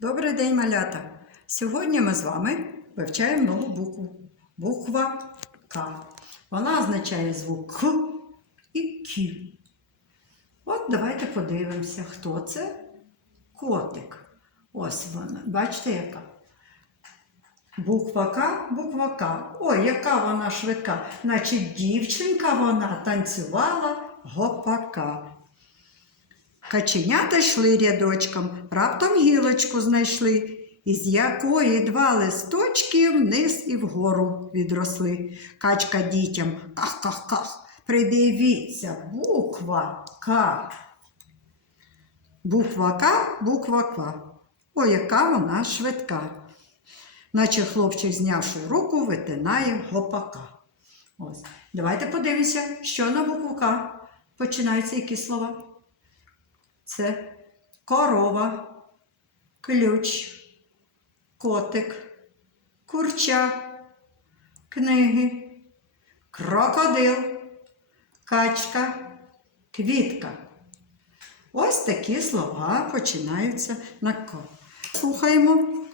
Добрий день, малята! Сьогодні ми з вами вивчаємо нову букву. Буква К. Вона означає звук К і К. От давайте подивимося, хто це? Котик. Ось вона. Бачите, яка? Буква К, буква К. Ой, яка вона швидка. Значить, дівчинка вона танцювала гопака. Каченята йшли рядочком, раптом гілочку знайшли, із якої два листочки вниз і вгору відросли. Качка дітям ках-ках-ках. Придивіться, буква К. Буква К, буква К. О, яка вона швидка. Наче хлопчик, знявши руку, витинає гопака. Ось. Давайте подивимося, що на букву К починаються які слова. Це корова, ключ, котик, курча, книги, крокодил, качка, квітка. Ось такі слова починаються на К. Слухаємо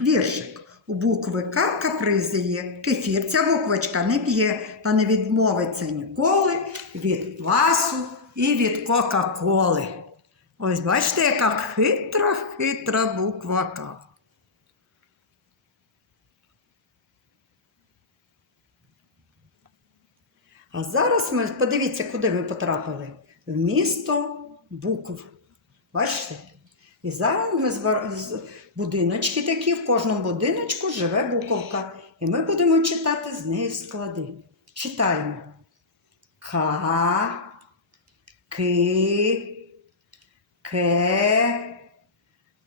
віршик. У букви К капризи є. Кефір ця буквочка не п'є та не відмовиться ніколи від квасу і від Кока-Коли. Ось бачите, яка хитра, хитра буква К. А зараз ми подивіться, куди ми потрапили. В місто букв. Бачите? І зараз ми з будиночки такі, в кожному будиночку живе буковка. І ми будемо читати з неї склади. Читаємо. К, Ки, Ке,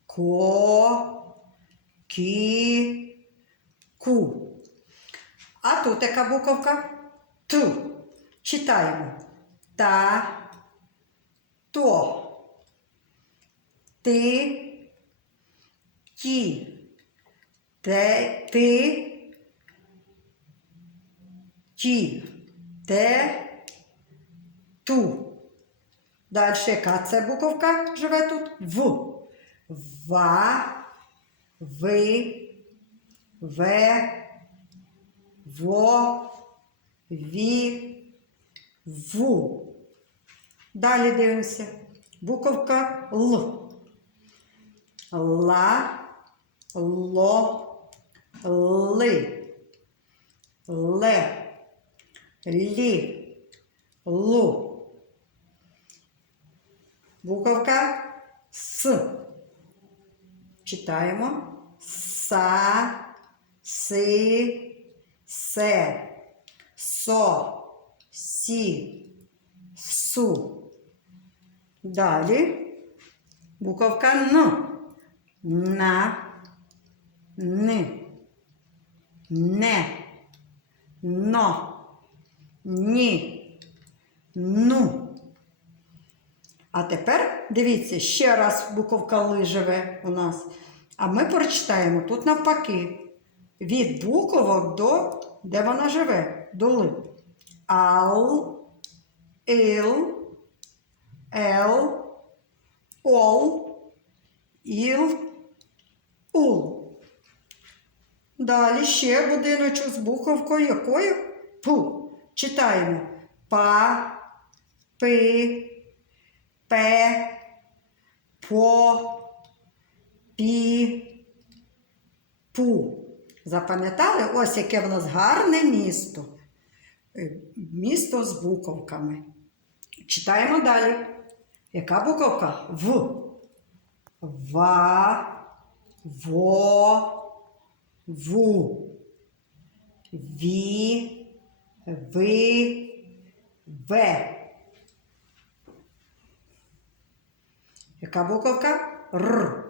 Ко, Кі, Ку. А тут яка буковка? Ту. Читаємо. Та, то. Ти, ті, те, ти, ті, те, ту. Далі яка це буковка живе тут? В. Ва, ви, ве, во, ві, ву. Далі дивимося. Буковка Л. Ла, ло, ли, ле, лі, лу. Буковка С. Читаємо. Са, си, се, со, сі, су. Далі буковка Н. На, ни, не, но, ні, ну. А тепер дивіться, ще раз буковка Ли живе у нас. А ми прочитаємо тут навпаки. Від буковок до де вона живе, до Ли. Ал, ил, ел, ол, іл, ул. Далі ще будиночок з буковкою якою? Пу. Читаємо. Па, пи, пе, по, пі, пу. Запам'ятали? Ось яке в нас гарне місто. Е, Місто з буковками. Читаємо далі. Яка буковка? В. Ва, во, ву. Ві, ви, ве. Яка буковка? Р.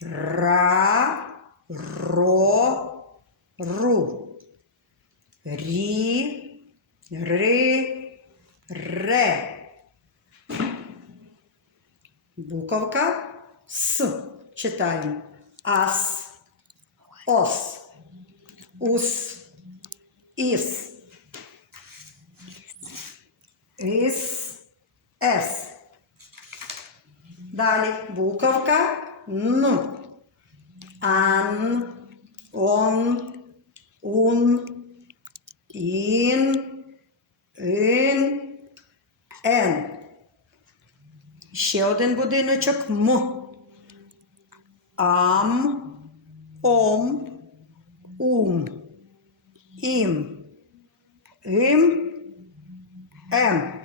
Ра, ро, ру. Рі, ри, ре. Буковка С. Читаємо. Ас, ос, ус, іс, іс, ес. Далі буковка Н. Ан, он, ун, ін, ін, ен. Ще один будиночок М. Ам, ом, ум, ім, ім, ем.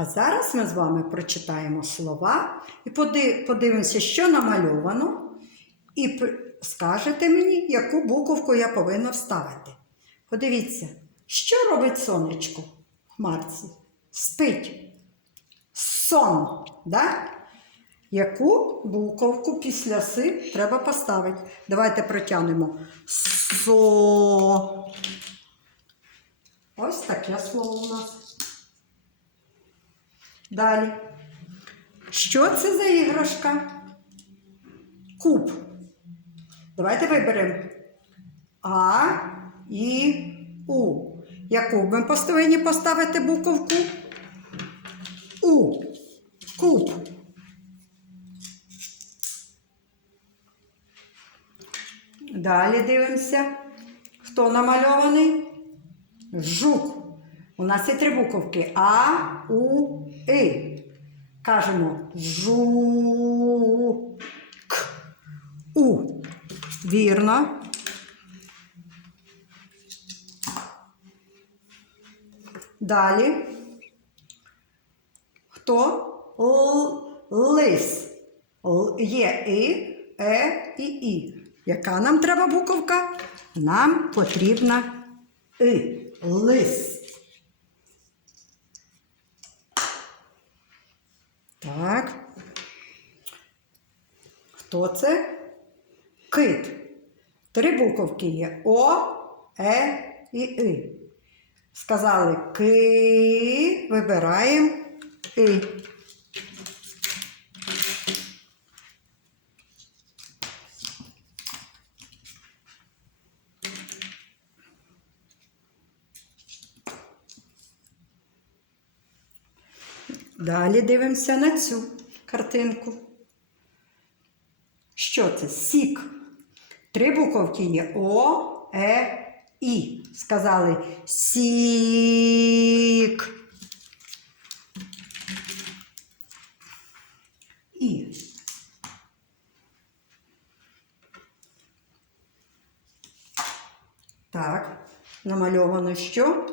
А зараз ми з вами прочитаємо слова і подивимося, що намальовано, і скажете мені, яку буковку я повинна вставити. Подивіться, що робить сонечко в хмарці? Спить. Сон. Да? Яку буковку після си треба поставити? Давайте протягнемо. Со. Ось таке слово у нас. Далі. Що це за іграшка? Куб. Давайте виберемо А, І, У. Яку ми повинні поставити буковку? У. Куб. Далі дивимося. Хто намальований? Жук. У нас є три буковки А, У, И. Кажемо жук. У. Вірно. Далі. Хто? Лис. Є І, Е і І. Яка нам треба буковка? Нам потрібна И. Лис. Так. Хто це? Кит. Три буковки є О, Е і И. Сказали ки, вибираємо И. Далі дивимося на цю картинку. Що це? Сік. Три буковки є О, Е, І. Сказали сік. І. Так, намальовано що?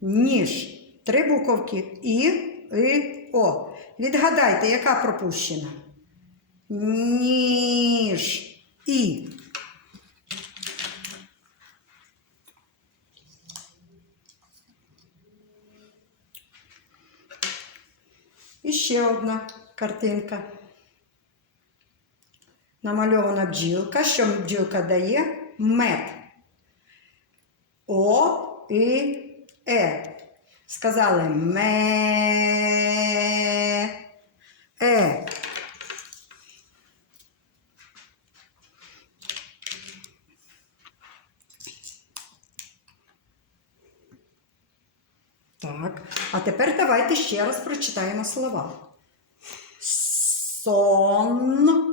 Ніж. Три буковки І, І, О. Відгадайте, яка пропущена? Ніж. І. І ще одна картинка. Намальована бджілка. Що бджілка дає? Мед. О і Е. Сказали ме. Е. Так. А тепер давайте ще раз прочитаємо слова. Сон,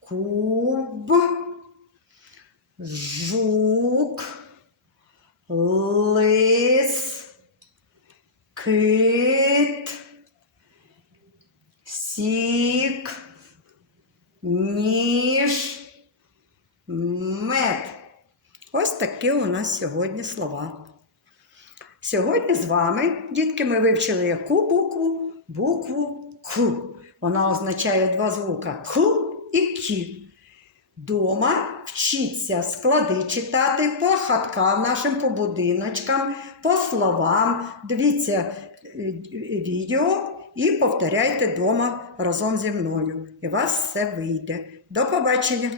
куб, жук, лис, кит, сік, ніж, мед. Ось такі у нас сьогодні слова. Сьогодні з вами, дітки, ми вивчили яку букву? Букву К. Вона означає два звука К і Кі. Дома вчіться склади читати по хаткам нашим, по будиночкам, по словам. Дивіться е, відео і повторяйте вдома разом зі мною. І у вас все вийде. До побачення!